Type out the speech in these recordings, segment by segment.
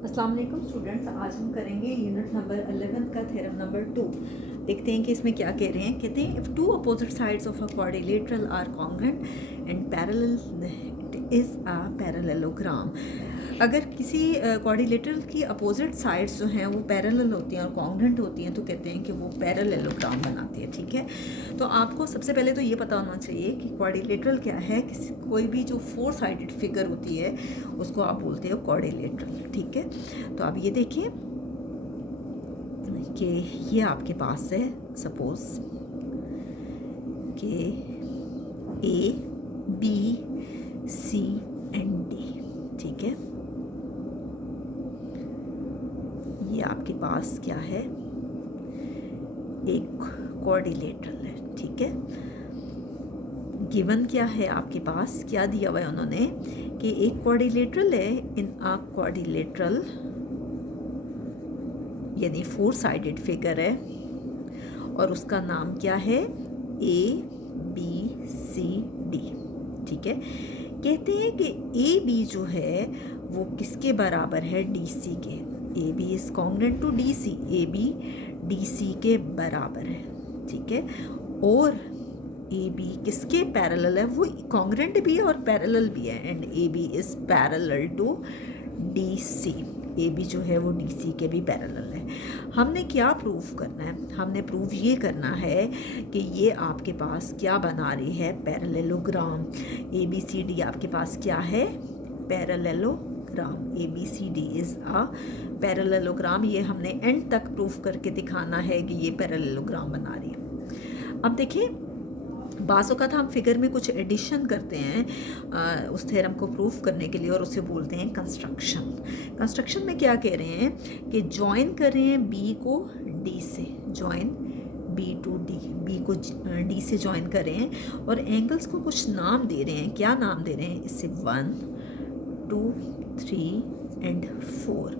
अस्सलाम वालेकुम स्टूडेंट्स, आज हम करेंगे यूनिट नंबर 11 का थ्योरम नंबर 2। देखते हैं कि इसमें क्या कह रहे हैं। कहते हैं if two opposite sides of a quadrilateral are congruent and parallel it is a parallelogram. अगर किसी क्वाड्रिलेटरल की अपोजिट साइड्स जो हैं वो पैरेलल होती हैं और कॉन्ग्रुएंट होती हैं तो कहते हैं कि वो पैरेललोग्राम बनाती है। ठीक है, तो आपको सबसे पहले तो ये पता होना चाहिए कि क्वाड्रिलेटरल क्या है। कोई भी जो 4 साइडेड फिगर होती है उसको आप बोलते हो क्वाड्रिलेटरल। ठीक है, तो अब ये देखिए कि ये आपके पास है सपोज कि A B C and D. ठीक है, ये आपके पास क्या है, एक क्वाड्रिलेटरल है। ठीक है, गिवन क्या है आपके पास, क्या दिया हुआ है उन्होंने कि एक क्वाड्रिलेटरल है इन अ क्वाड्रिलेटरल, यानी 4 साइडेड फिगर है और उसका नाम क्या है, ए बी सी डी। ठीक है, कहते हैं कि ए बी जो है वो किसके बराबर है, डी सी के। A B is congruent to D C, A B D C के बराबर है। ठीक है, और ए बी किसके पैरेलल है, वो कॉन्ग्रुएंट भी है और पैरेलल भी है, and A B is parallel to D C. A B जो है वो डी सी के भी पैरेलल है। हमने क्या प्रूफ करना है, हमने प्रूफ ये करना है कि ये आपके पास क्या बना रही है, parallelogram. A B C D आपके पास क्या है, parallelogram. A B C D is a parallelogram. ये हमने एंड तक प्रूफ करके दिखाना है कि ये पैरेललोग्राम बना रही है। अब देखिए, बाज़ औक़ात हम फिगर में कुछ एडिशन करते हैं उस थ्योरम को प्रूफ करने के लिए और उसे बोलते हैं कंस्ट्रक्शन। कंस्ट्रक्शन में क्या कह रहे हैं कि जॉइन कर रहे हैं बी को डी से, join B to D, B को डी से जॉइन कर रहे हैं और एंगल्स को कुछ नाम दे रहे हैं। क्या नाम दे रहे हैं, इससे 1 2 3 एंड 4।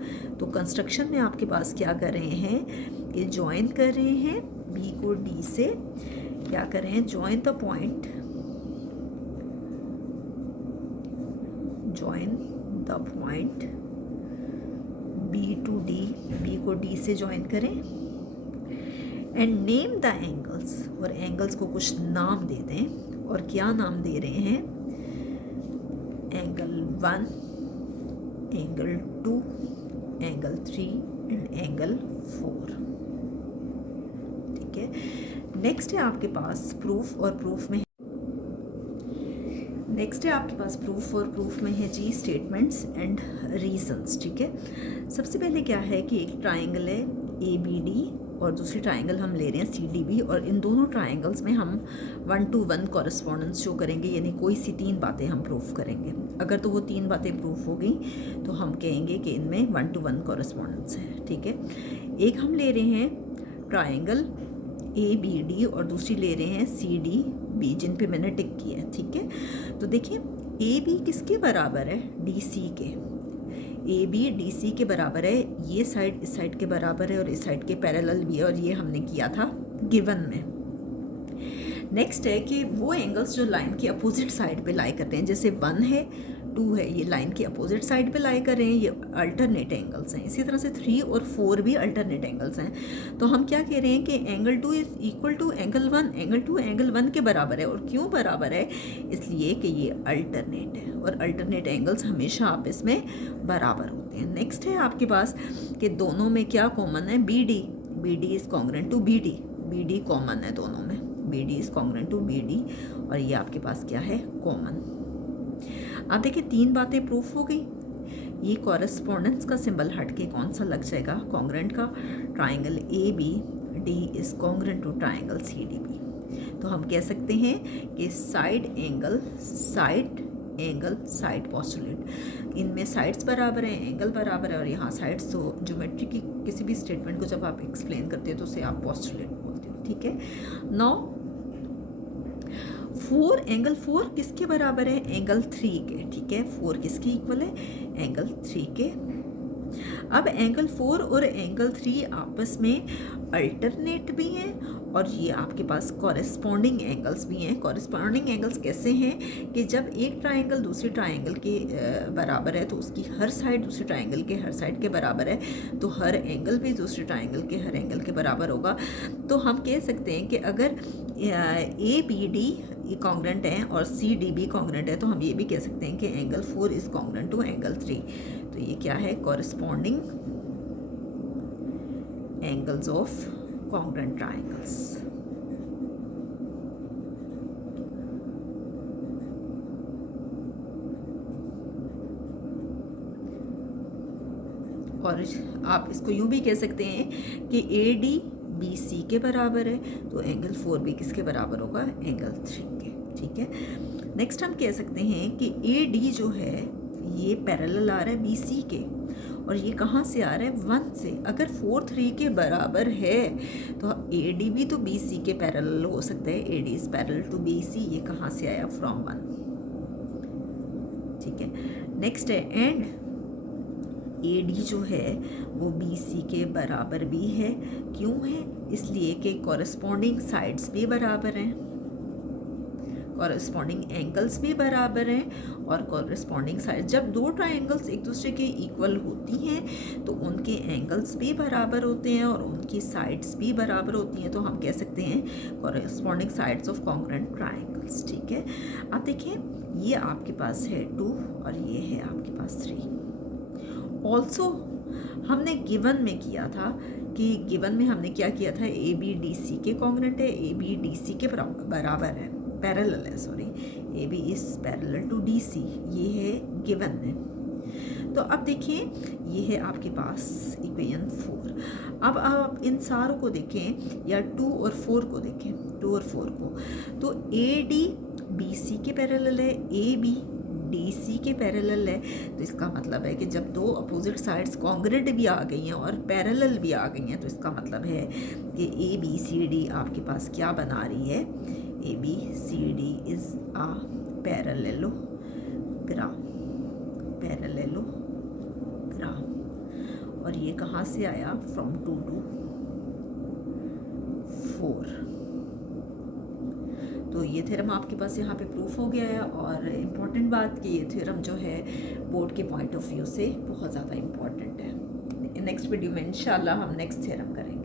तो कंस्ट्रक्शन में आपके पास क्या कर रहे हैं कि जॉइन कर रहे हैं बी को डी से, क्या कर रहे हैं, join the point, join the point B to D, B को डी से जॉइन करें एंड नेम द एंगल्स, और एंगल्स को कुछ नाम दे दें। और क्या नाम दे रहे हैं, angle 1, angle 2, angle 3 and angle 4। ठीक है, नेक्स्ट है आपके पास प्रूफ, और प्रूफ में नेक्स्ट है आपके पास प्रूफ, और प्रूफ में है जी स्टेटमेंट्स एंड रीजंस। ठीक है, सबसे पहले क्या है कि एक ट्राइंगल है ए बी डी और दूसरी ट्राइंगल हम ले रहे हैं सी डी बी, और इन दोनों ट्राइंगल्स में हम 1 to 1 कॉरेस्पॉन्डेंस शो करेंगे, यानी कोई सी 3 बातें हम प्रूफ करेंगे। अगर तो वो 3 बातें प्रूफ हो गई तो हम कहेंगे कि इनमें 1 to 1 कॉरेस्पॉन्डेंस है। ठीक है, एक हम ले रहे हैं ट्राइंगल ए बी डी और दूसरी ले रहे हैं सी डी बी, जिन पे मैंने टिक किया है। ठीक है, तो देखिए ए बी किसके बराबर है, डी सी के। ए बी डी सी के बराबर है, ये साइड इस साइड के बराबर है और इस साइड के पैरेलल भी है, और ये हमने किया था गिवन में। नेक्स्ट है कि वो एंगल्स जो लाइन के अपोजिट साइड पे लाई करते हैं, जैसे 1 है 2 है, ये लाइन के अपोजिट साइड पे लाई कर रहे हैं, ये अल्टरनेट एंगल्स हैं। इसी तरह से 3 और 4 भी अल्टरनेट एंगल्स हैं। तो हम क्या कह रहे हैं कि angle 2 is equal to angle 1, angle 2 angle 1 के बराबर है। और क्यों बराबर है, इसलिए कि ये अल्टरनेट है और अल्टरनेट एंगल्स हमेशा आपस में बराबर होते हैं। नेक्स्ट है आपके पास कि दोनों में क्या कॉमन है, B D, B D is congruent to B D, B D common है दोनों में, B D is congruent to B D, और ये आपके पास क्या है, कॉमन। आप देखिए 3 बातें प्रूफ हो गई। ये कॉरेस्पॉन्डेंस का सिंबल हट के कौन सा लग जाएगा, कॉन्ग्रुएंट का। Triangle A B D is congruent to triangle C D B. तो हम कह सकते हैं कि side angle, side angle, side postulate, इनमें साइड्स बराबर हैं, एंगल बराबर है, और यहाँ साइड्स। तो ज्योमेट्री की किसी भी स्टेटमेंट को जब आप एक्सप्लेन करते हो तो उसे आप पोस्टुलेट बोलते हो। ठीक है, नाउ 4, एंगल 4 किसके बराबर है, एंगल 3 के। ठीक है, 4 किसके इक्वल है, एंगल 3 के। अब एंगल 4 और एंगल 3 आपस में अल्टरनेट भी हैं और ये आपके पास कॉरेस्पॉन्डिंग एंगल्स भी हैं। कॉरेस्पॉन्डिंग एंगल्स कैसे हैं कि जब एक ट्राइंगल दूसरे ट्राइंगल के बराबर है तो उसकी हर साइड दूसरे ट्राइंगल के हर साइड के बराबर है, तो हर एंगल भी दूसरे ट्राइंगल के हर एंगल के बराबर होगा। तो हम कह सकते हैं कि अगर ए बी डी कॉन्ग्रेंट हैं और सी डी भी कॉन्ग्रेंट है, तो हम ये भी कह सकते हैं कि angle 4 is congruent to angle 3। तो ये क्या है, corresponding angles of congruent triangles. और आप इसको यूँ भी कह सकते हैं कि ए डी बी सी के बराबर है, तो एंगल 4 भी किसके बराबर होगा, एंगल 3 के। ठीक है, नेक्स्ट हम कह सकते हैं कि ए डी जो है ये पैरेलल आ रहा है बी सी के, और ये कहाँ से आ रहा है, 1 से। अगर 4 3 के बराबर है तो ए डी भी तो बी सी के पैरेलल हो सकता है। A D is parallel to B C, ये कहाँ से आया, फ्रॉम 1। ठीक है, नेक्स्ट है एंड ए डी जो है वो बी सी के बराबर भी है। क्यों है, इसलिए कि कॉरेस्पॉन्डिंग साइड्स भी बराबर हैं, कॉरेस्पॉन्डिंग एंगल्स भी बराबर हैं, और कॉरेस्पॉन्डिंग साइड, जब दो ट्राइंगल्स एक दूसरे के इक्वल होती हैं तो उनके एंगल्स भी बराबर होते हैं और उनकी साइड्स भी बराबर होती हैं, तो हम कह सकते हैं corresponding sides of congruent triangles. ठीक है, अब देखिए ये आपके पास है 2 और ये है आपके पास 3। ऑल्सो हमने गिवन में किया था कि गिवन में हमने क्या किया था, ए बी डी सी के कॉन्ग्रेंट है, ए बी डी सी के बराबर है, पैरेलल है, sorry, A B is parallel to D C, ये है गिवन में। तो अब देखिए ये है आपके पास इक्वेशन 4। अब आप इन सारों को देखें या 2 और 4 को देखें, 2 और 4 को, तो ए डी बी सी के पैरेलल है, ए बी डी सी के पैरेलल है। तो इसका मतलब है कि जब दो अपोजिट साइड्स कॉन्ग्रेंट भी आ गई हैं और पैरेलल भी आ गई हैं, तो इसका मतलब है कि ए बी सी डी आपके पास क्या बना रही है, A B C D is a parallelogram, parallelogram. और ये कहाँ से आया, फ्रॉम 2 to 4। तो ये थ्योरम आपके पास यहाँ पे प्रूफ हो गया है। और इम्पॉर्टेंट बात कि ये थ्योरम जो है बोर्ड के पॉइंट ऑफ व्यू से बहुत ज़्यादा इम्पॉर्टेंट है। नेक्स्ट वीडियो में इंशाल्लाह हम नेक्स्ट थ्योरम करेंगे।